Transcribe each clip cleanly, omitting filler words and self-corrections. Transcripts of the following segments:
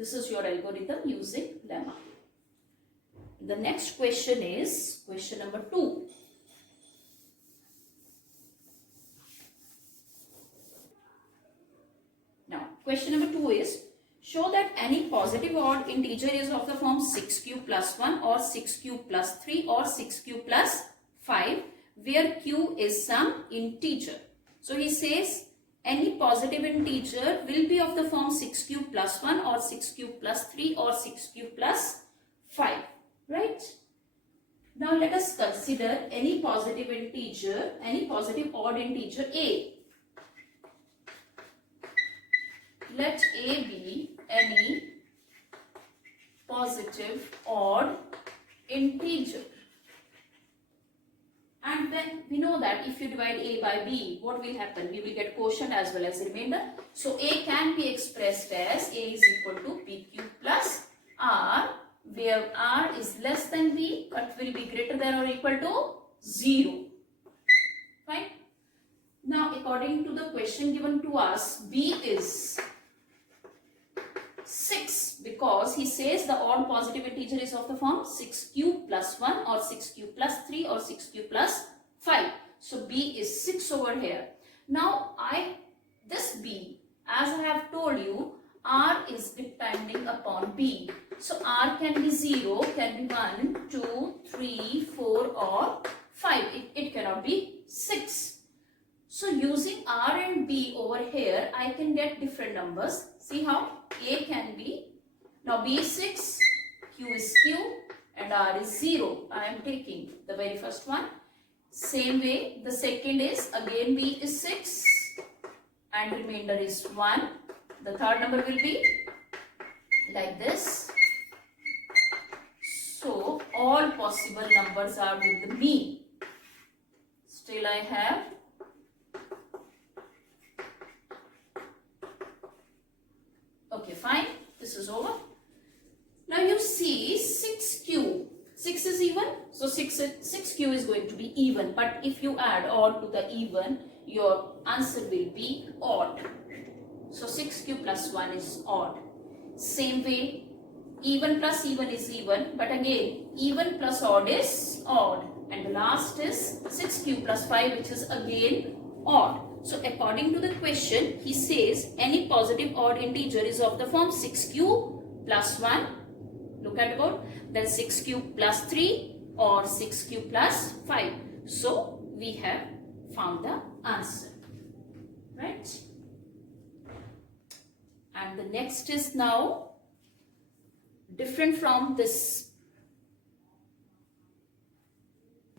This is your algorithm using lemma. The next question is question number 2. Now, question number 2 is, show that any positive odd integer is of the form 6q plus 1 or 6q plus 3 or 6q plus 5, where q is some integer. So, he says any positive integer will be of the form 6q plus 1 or 6q plus 3 or 6q plus 5. Right? Now, let us consider any positive integer, any positive odd integer a. Let a be any positive odd integer. And then we know that if you divide a by b, what will happen? We will get quotient as well as remainder. So a can be expressed as a is equal to bq plus r, where r is less than b but will be greater than or equal to 0. Fine. Now, according to the question given to us, b is 6, because he says the odd positive integer is of the form 6q plus 1 or 6q plus 3 or 6q plus 5. So b is 6 over here. Now this b, as I have told you, r is depending upon b. So r can be 0, can be 1, 2, 3, 4 or 5. It cannot be 6. So using r and b over here, I can get different numbers. See how? A can be, now b is 6, q is q and r is 0. I am taking the very first one. Same way, the second is, again b is 6 and remainder is 1. The third number will be like this. So all possible numbers are with the mean. Still I have okay, fine. This is over. Now you see 6q. 6 is even. So 6q is going to be even. But if you add odd to the even, your answer will be odd. So 6q plus 1 is odd. Same way, even plus even is even. But again, even plus odd is odd. And the last is 6q plus 5, which is again odd. So according to the question, he says any positive odd integer is of the form 6q plus 1. Look at board. Then 6q plus 3 or 6q plus 5. So we have found the answer. Right? And the next is now different from this.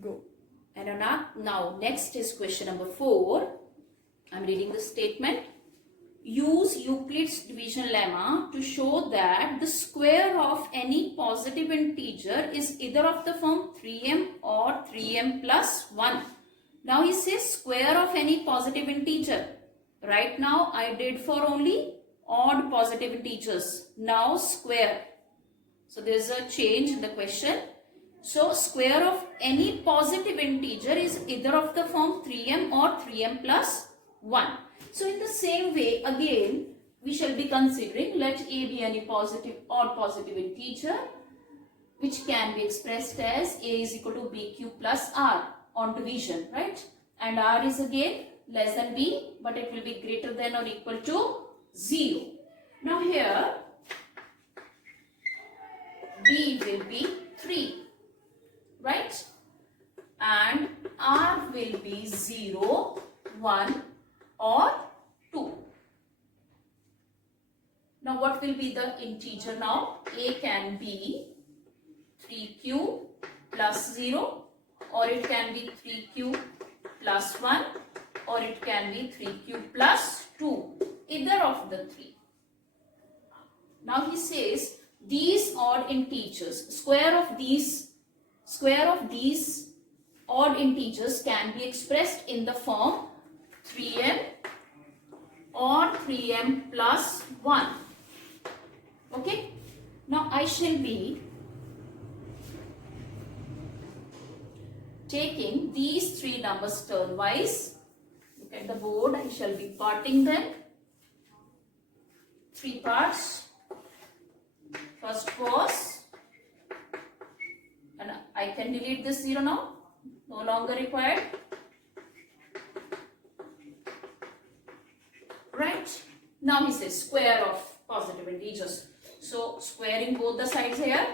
Go. And now next is question number 4. I am reading the statement. Use Euclid's division lemma to show that the square of any positive integer is either of the form 3m or 3m plus 1. Now he says square of any positive integer. Right now I did for only odd positive integers. Now square. So there is a change in the question. So square of any positive integer is either of the form 3m or 3m plus 1. So in the same way, again, we shall be considering let a be any positive or positive integer, which can be expressed as a is equal to bq plus r on division, right? And r is again less than b, but it will be greater than or equal to 0. Now here, b will be 3, right? And r will be 0, 1 or 2. Now what will be the integer now? A can be 3q plus 0, or it can be 3q plus 1, or it can be 3q plus 2. Either of the three. Now he says these odd integers, square of these odd integers can be expressed in the form 3m or 3m plus 1. Okay. Now I shall be taking these three numbers turnwise. Look at the board. I shall be parting them. 3 parts. First was, and I can delete this 0 now, no longer required. Right? Now he says square of positive integers. So squaring both the sides here,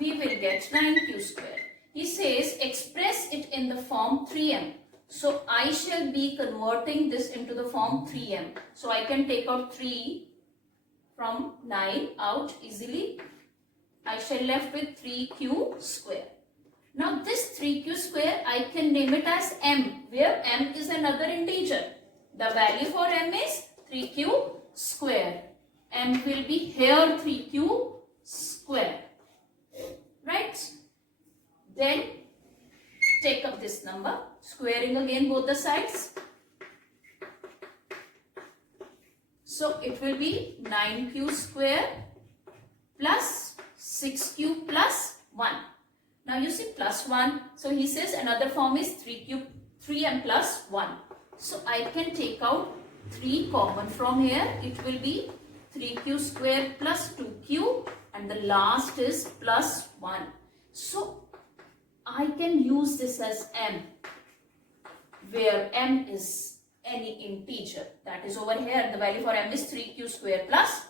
we will get 9q square. He says express it in the form 3m. So I shall be converting this into the form 3m. So I can take out 3 from 9 out easily. I shall left with 3q square. Now this 3q square I can name it as m, where m is another integer. The value for m is 3q square. M will be here 3q square. Right? Then take up this number, squaring again both the sides. So it will be 9q square plus 6q plus 1. Now you see plus 1. So he says another form is 3m plus 1. So I can take out 3 common from here. It will be 3q square plus 2q, and the last is plus 1. So I can use this as m, where m is any integer. That is over here. The value for m is 3q square plus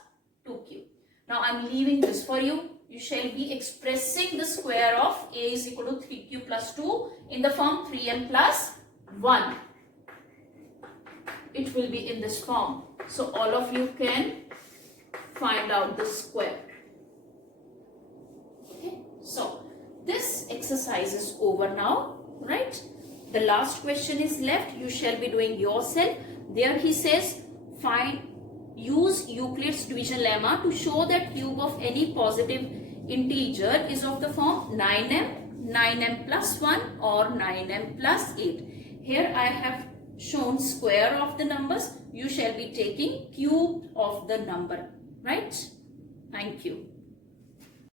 2q. Now I am leaving this for you. You shall be expressing the square of a is equal to 3q plus 2 in the form 3m plus 1. It will be in this form. So all of you can find out the square. Okay. So this exercise is over now, right? The last question is left. You shall be doing yourself. There he says use Euclid's division lemma to show that cube of any positive integer is of the form 9m, 9m plus 1 or 9m plus 8. Here I have shown square of the numbers. You shall be taking cube of the number, right? Thank you.